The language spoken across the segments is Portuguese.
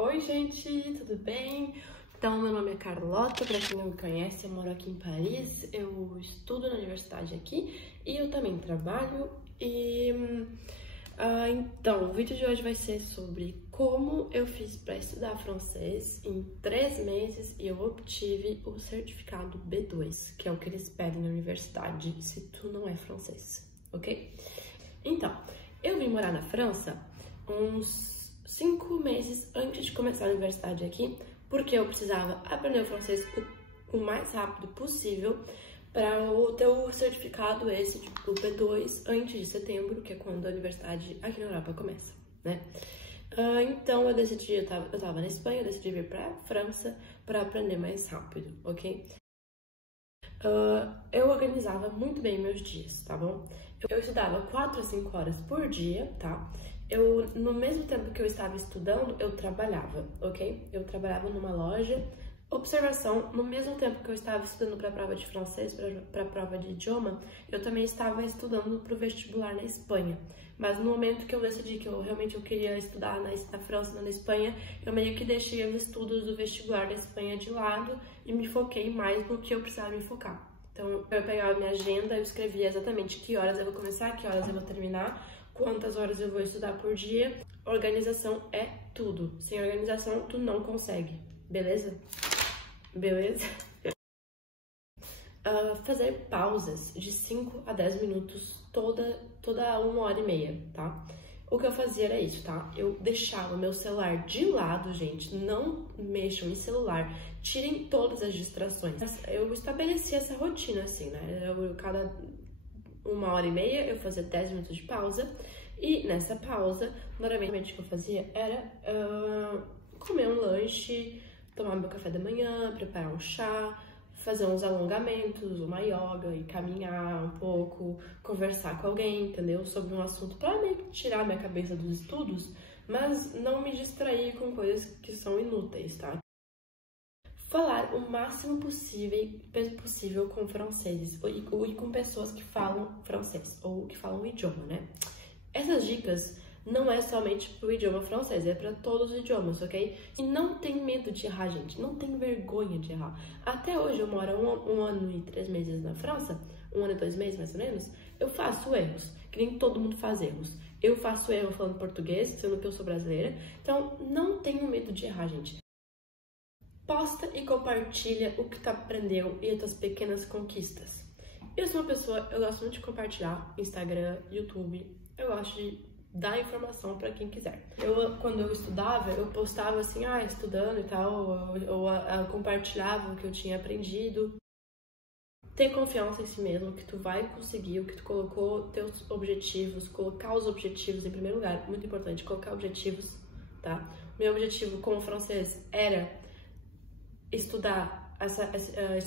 Oi, gente, tudo bem? Então, meu nome é Carlota, pra quem não me conhece, eu moro aqui em Paris, eu estudo na universidade aqui e eu também trabalho. Então, o vídeo de hoje vai ser sobre como eu fiz para estudar francês em 3 meses e eu obtive o certificado B2, que é o que eles pedem na universidade se tu não é francês, ok? Então, eu vim morar na França uns 5 meses antes de começar a universidade aqui, porque eu precisava aprender o francês o mais rápido possíil para ter o certificado esse, tipo, B2, antes de setembro, que é quando a universidade aqui na Europa começa, né? Então eu decidi, eu tava na Espanha, eu decidi vir pra França para aprender mais rápido, ok? Eu organizava muito bem meus dias, tá bom? Eu estudava 4 a 5 horas por dia, tá? No mesmo tempo que eu estava estudando, eu trabalhava, ok? Eu trabalhava numa loja. Observação, no mesmo tempo que eu estava estudando para a prova de francês, para a prova de idioma, eu também estava estudando para o vestibular na Espanha. Mas no momento que eu decidi que eu realmente queria estudar na França, não na Espanha, eu meio que deixei os estudos do vestibular da Espanha de lado e me foquei mais no que eu precisava me focar. Então, eu pegava minha agenda, eu escrevia exatamente que horas eu vou começar, que horas eu vou terminar, quantas horas eu vou estudar por dia. Organização é tudo. Sem organização, tu não consegue. Beleza? Beleza? Fazer pausas de 5 a 10 minutos toda 1h30, tá? O que eu fazia era isso, tá? Eu deixava meu celular de lado, gente. Não mexam em celular. Tirem todas as distrações. Eu estabeleci essa rotina, assim, né? Cada 1h30 eu fazia 10 minutos de pausa. E nessa pausa, normalmente o que eu fazia era comer um lanche, tomar meu café da manhã, preparar um chá, fazer uns alongamentos, uma yoga e caminhar um pouco, conversar com alguém, entendeu? Sobre um assunto para meio que tirar minha cabeça dos estudos, mas não me distrair com coisas que são inúteis, tá? Falar o máximo possível com franceses e com pessoas que falam francês ou que falam o idioma, né? Essas dicas não é somente pro idioma francês, é para todos os idiomas, ok? E não tem medo de errar, gente. Não tem vergonha de errar. Até hoje eu moro um ano e 3 meses na França, 1 ano e 2 meses mais ou menos. Eu faço erros, que nem todo mundo faz erros. Eu faço erro falando português, sendo que eu sou brasileira. Então não tenho medo de errar, gente. Posta e compartilha o que tu aprendeu e as tuas pequenas conquistas. Eu sou uma pessoa, eu gosto muito de compartilhar Instagram, YouTube. Eu gosto de dar informação para quem quiser. Quando eu estudava, eu postava assim, estudando e tal, eu compartilhava o que eu tinha aprendido. Ter confiança em si mesmo, que tu vai conseguir, o que tu colocou, teus objetivos, colocar os objetivos em primeiro lugar, muito importante, colocar objetivos, tá? Meu objetivo com o francês era estudar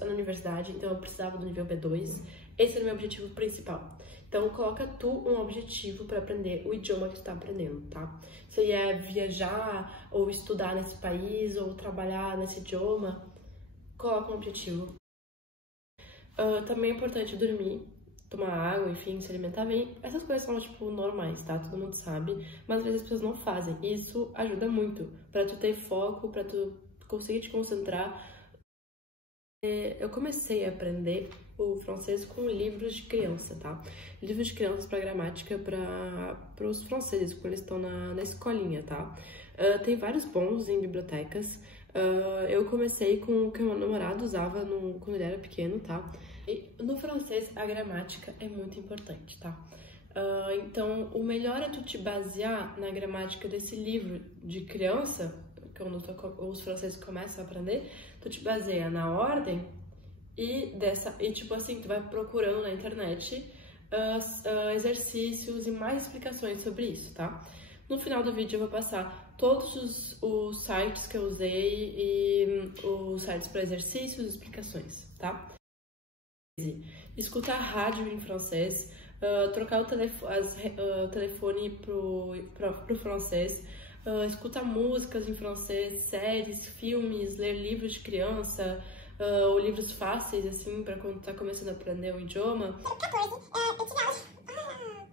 na universidade, então eu precisava do nível B2. Esse era o meu objetivo principal. Então, coloca tu um objetivo para aprender o idioma que tu tá aprendendo, tá? Se é viajar, ou estudar nesse país, ou trabalhar nesse idioma, coloca um objetivo. Também é importante dormir, tomar água, enfim, se alimentar bem. Essas coisas são, tipo, normais, tá? Todo mundo sabe, mas às vezes as pessoas não fazem. Isso ajuda muito para tu ter foco, para tu conseguir te concentrar. Eu comecei a aprender o francês com livros de criança, tá? Livros de crianças para gramática para os franceses, quando eles estão na escolinha, tá? Tem vários bons em bibliotecas. Eu comecei com o que meu namorado usava quando ele era pequeno, tá? E no francês, a gramática é muito importante, tá? Então, o melhor é tu te basear na gramática desse livro de criança, quando os franceses começam a aprender, tu te baseia na ordem e tipo assim, tu vai procurando na internet exercícios e mais explicações sobre isso, tá? No final do vídeo eu vou passar todos os sites que eu usei e os sites para exercícios e explicações, tá? Escutar rádio em francês, trocar o telefone pro francês, escutar músicas em francês, séries, filmes, ler livros de criança, ou livros fáceis, assim, pra quando tá começando a aprender o idioma. 14, eu tinha...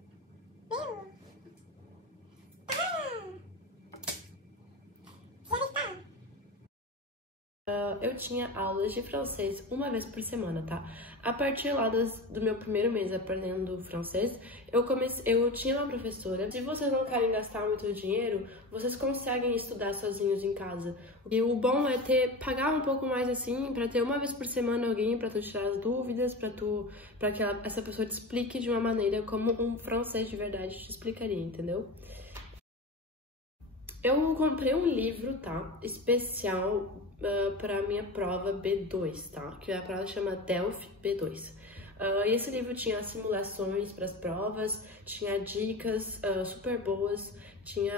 meu... Eu tinha aulas de francês uma vez por semana, tá? A partir lá do meu primeiro mês aprendendo francês, eu tinha uma professora. Se vocês não querem gastar muito dinheiro, vocês conseguem estudar sozinhos em casa. E o bom é pagar um pouco mais assim, pra ter uma vez por semana alguém pra tu tirar as dúvidas, pra que essa pessoa te explique de uma maneira como um francês de verdade te explicaria, entendeu? Eu comprei um livro, tá? Especial para minha prova B2, tá? Que a prova chama Delphi B2. E esse livro tinha simulações para as provas, tinha dicas super boas, tinha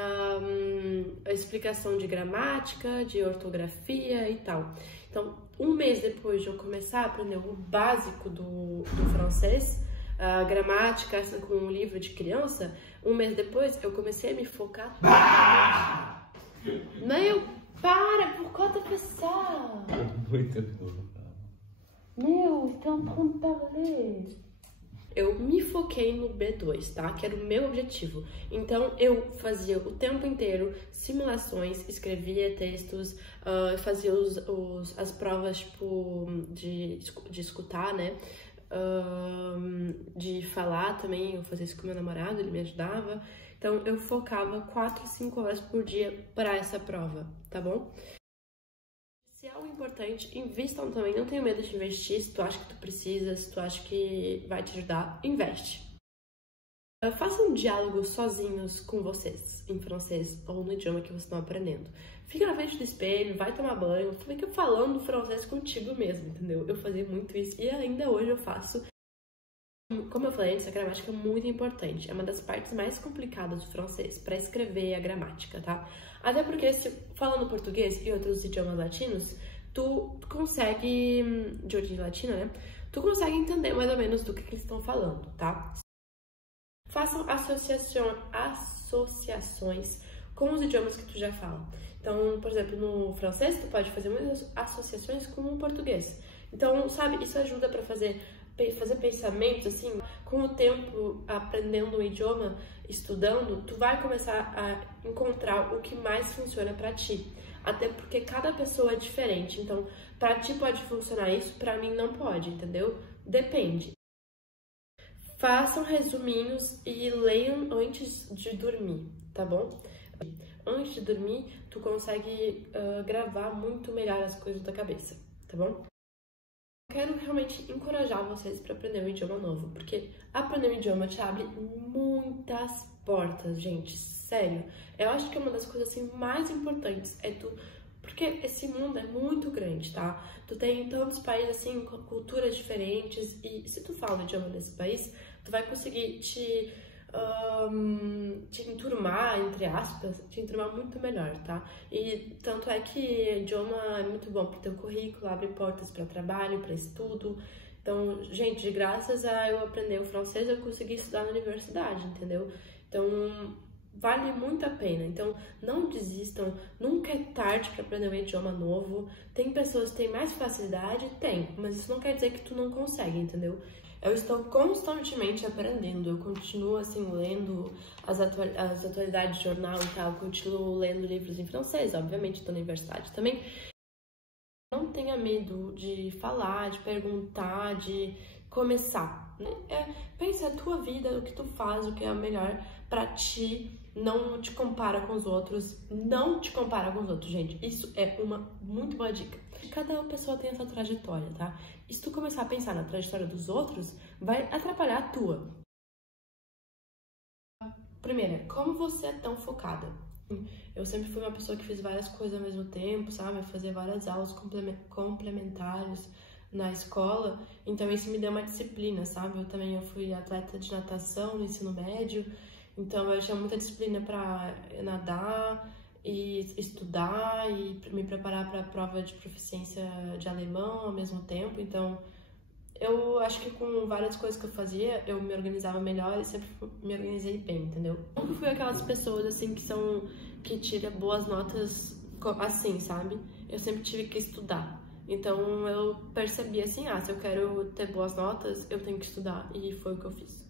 a explicação de gramática, de ortografia e tal. Então, um mês depois de eu começar a aprender o básico do francês, a gramática com um livro de criança, um mês depois eu comecei a me focar. Meu, para, por conta pessoal. Muito bom. Meu, então como parler? Eu me foquei no B2, tá? Que era o meu objetivo. Então, eu fazia o tempo inteiro simulações, escrevia textos, fazia as provas, tipo, de escutar, né? De falar também, eu fazia isso com meu namorado, ele me ajudava. Então, eu focava 4 a 5 horas por dia para essa prova, tá bom? Se é algo importante, invistam também. Não tenha medo de investir. Se tu acha que tu precisa, se tu acha que vai te ajudar, investe. Façam diálogos sozinhos com vocês, em francês ou no idioma que vocês estão aprendendo. Fica na frente do espelho, vai tomar banho, fica falando francês contigo mesmo, entendeu? Eu fazia muito isso e ainda hoje eu faço. Como eu falei antes, a gramática é muito importante. É uma das partes mais complicadas do francês, para escrever a gramática, tá? Até porque, falando português e outros idiomas latinos, tu consegue, de origem latina, né? Tu consegue entender mais ou menos do que eles estão falando, tá? Façam associações com os idiomas que tu já fala. Então, por exemplo, no francês, tu pode fazer muitas associações com o português. Então, sabe, isso ajuda para fazer pensamentos, assim, com o tempo, aprendendo um idioma, estudando, tu vai começar a encontrar o que mais funciona pra ti. Até porque cada pessoa é diferente, então, pra ti pode funcionar isso, pra mim não pode, entendeu? Depende. Façam resuminhos e leiam antes de dormir, tá bom? Antes de dormir, tu consegue gravar muito melhor as coisas da cabeça, tá bom? Quero realmente encorajar vocês para aprender um idioma novo, porque aprender um idioma te abre muitas portas, gente, sério. Eu acho que é uma das coisas assim mais importantes porque esse mundo é muito grande, tá? Tu tem tantos países assim com culturas diferentes e se tu fala o idioma desse país, tu vai conseguir te enturmar, entre aspas, te enturmar muito melhor, tá? E tanto é que idioma é muito bom pro teu currículo, abre portas para trabalho, para estudo. Então, gente, graças a eu aprender o francês, eu consegui estudar na universidade, entendeu? Então, vale muito a pena. Então, não desistam, nunca é tarde para aprender um idioma novo. Tem pessoas que têm mais facilidade? Tem, mas isso não quer dizer que tu não consegue, entendeu? Eu estou constantemente aprendendo, eu continuo, assim, lendo as atualidades de jornal e tal, continuo lendo livros em francês, obviamente, estou na universidade também. Não tenha medo de falar, de perguntar, de começar, né? Pensa a tua vida, o que tu faz, o que é melhor pra ti, não te compara com os outros, não te compara com os outros, gente. Isso é uma muito boa dica. Cada pessoa tem essa trajetória, tá? E se tu começar a pensar na trajetória dos outros, vai atrapalhar a tua. Primeiro, como você é tão focada? Eu sempre fui uma pessoa que fez várias coisas ao mesmo tempo, sabe? Eu fazia várias aulas complementares na escola, então isso me deu uma disciplina, sabe? Eu fui atleta de natação no ensino médio, então eu tinha muita disciplina para nadar e estudar e me preparar para a prova de proficiência de alemão ao mesmo tempo. Então, eu acho que com várias coisas que eu fazia, eu me organizava melhor e sempre me organizei bem, entendeu? Eu nunca fui aquelas pessoas, assim, que tiram boas notas assim, sabe? Eu sempre tive que estudar. Então, eu percebi assim, se eu quero ter boas notas, eu tenho que estudar. E foi o que eu fiz.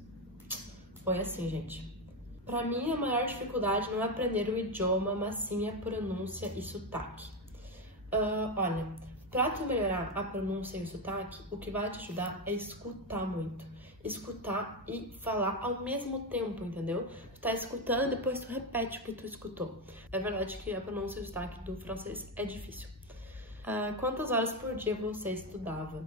Foi assim, gente. Pra mim, a maior dificuldade não é aprender o idioma, mas sim a pronúncia e sotaque. Olha, Pra tu melhorar a pronúncia e o sotaque, o que vai te ajudar é escutar muito. Escutar e falar ao mesmo tempo, entendeu? Tu tá escutando, depois tu repete o que tu escutou. É verdade que a pronúncia e o sotaque do francês é difícil. Quantas horas por dia você estudava?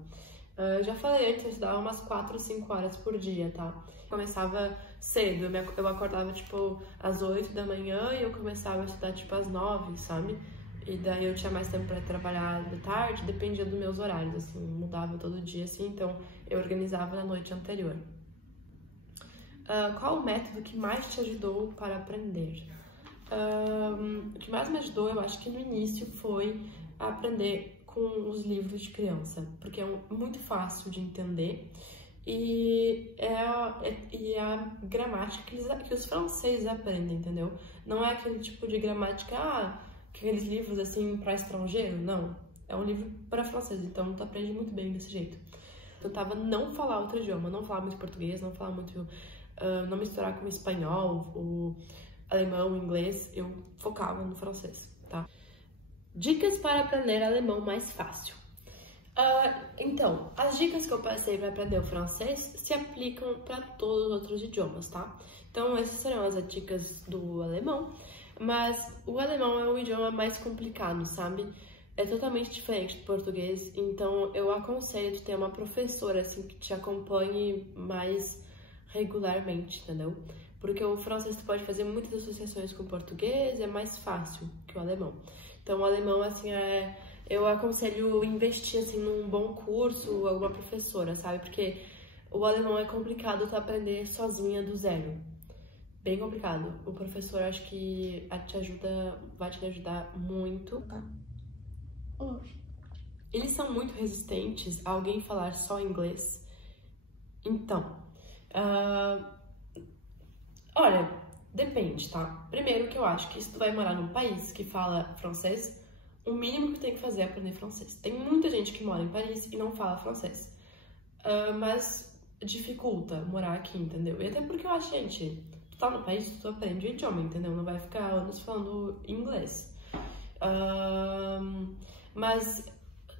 Eu já falei antes, eu estudava umas 4 ou 5 horas por dia, tá? Começava cedo, eu acordava, tipo, às 8 da manhã e eu começava a estudar, tipo, às 9, sabe? E daí eu tinha mais tempo pra trabalhar de tarde, dependia dos meus horários, assim, mudava todo dia, assim, então eu organizava na noite anterior. Qual o método que mais te ajudou para aprender? O que mais me ajudou, eu acho que no início, foi aprender com os livros de criança, porque é muito fácil de entender e é a gramática que os franceses aprendem, entendeu? Não é aquele tipo de gramática, aqueles livros assim para estrangeiro, não. É um livro para francês, então tu aprende muito bem desse jeito. Eu tentava não falar outro idioma, não falar muito português, não falar muito, não misturar com o espanhol, o alemão, o inglês, eu focava no francês, tá? Dicas para aprender alemão mais fácil. Então, as dicas que eu passei para aprender o francês se aplicam para todos os outros idiomas, tá? Então, essas serão as dicas do alemão, mas o alemão é um idioma mais complicado, sabe? É totalmente diferente do português, então eu aconselho tu ter uma professora, assim, que te acompanhe mais regularmente, entendeu? Porque o francês tu pode fazer muitas associações com o português, é mais fácil que o alemão. Então, o alemão, assim, eu aconselho investir, assim, num bom curso, alguma professora, sabe? Porque o alemão é complicado tu aprender sozinha do zero. Bem complicado. O professor, acho que vai te ajudar muito. Eles são muito resistentes a alguém falar só inglês. Então, olha, depende, tá? Primeiro que eu acho que se tu vai morar num país que fala francês, o mínimo que tu tem que fazer é aprender francês. Tem muita gente que mora em Paris e não fala francês. Mas dificulta morar aqui, entendeu? E até porque eu acho, gente, tu tá no país, tu aprende o idioma, entendeu? Não vai ficar anos falando inglês. Mas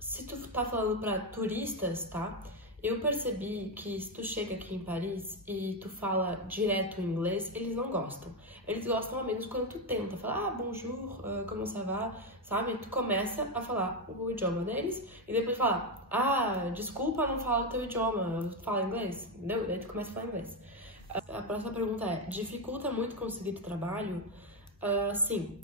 se tu tá falando pra turistas, tá? Eu percebi que se tu chega aqui em Paris e tu fala direto em inglês, eles não gostam. Eles gostam ao menos quando tu tenta falar, bonjour, como ça va, sabe? Tu começa a falar o idioma deles e depois fala, desculpa, não falo o teu idioma, fala inglês, entendeu? Daí tu começa a falar inglês. A próxima pergunta é, dificulta muito conseguir trabalho? Sim,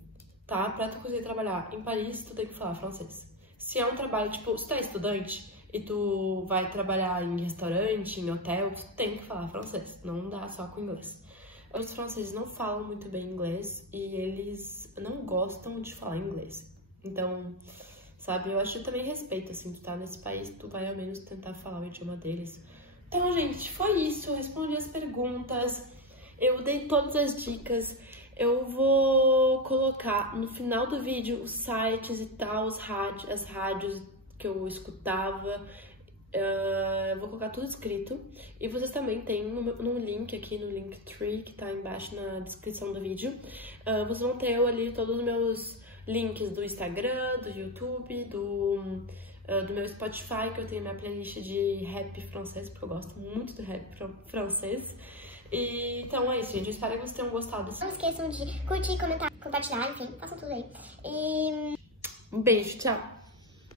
tá? Pra tu conseguir trabalhar em Paris, tu tem que falar francês. Se é um trabalho, tipo, se tu é estudante e tu vai trabalhar em restaurante, em hotel, tu tem que falar francês, não dá só com inglês. Os franceses não falam muito bem inglês e eles não gostam de falar inglês. Então, sabe, eu acho que também respeito, assim, tu tá nesse país, tu vai ao menos tentar falar o idioma deles. Então, gente, foi isso, eu respondi as perguntas, eu dei todas as dicas. Eu vou colocar no final do vídeo os sites e tal, as rádios que eu escutava. Eu vou colocar tudo escrito. E vocês também têm no link aqui, no Linktree, que tá embaixo na descrição do vídeo. Vocês vão ter ali todos os meus links do Instagram, do YouTube, do meu Spotify, que eu tenho minha playlist de rap francês, porque eu gosto muito do rap francês. E, então é isso, gente. Eu espero que vocês tenham gostado. Não esqueçam de curtir, comentar, compartilhar, enfim, façam tudo aí. Um beijo, tchau!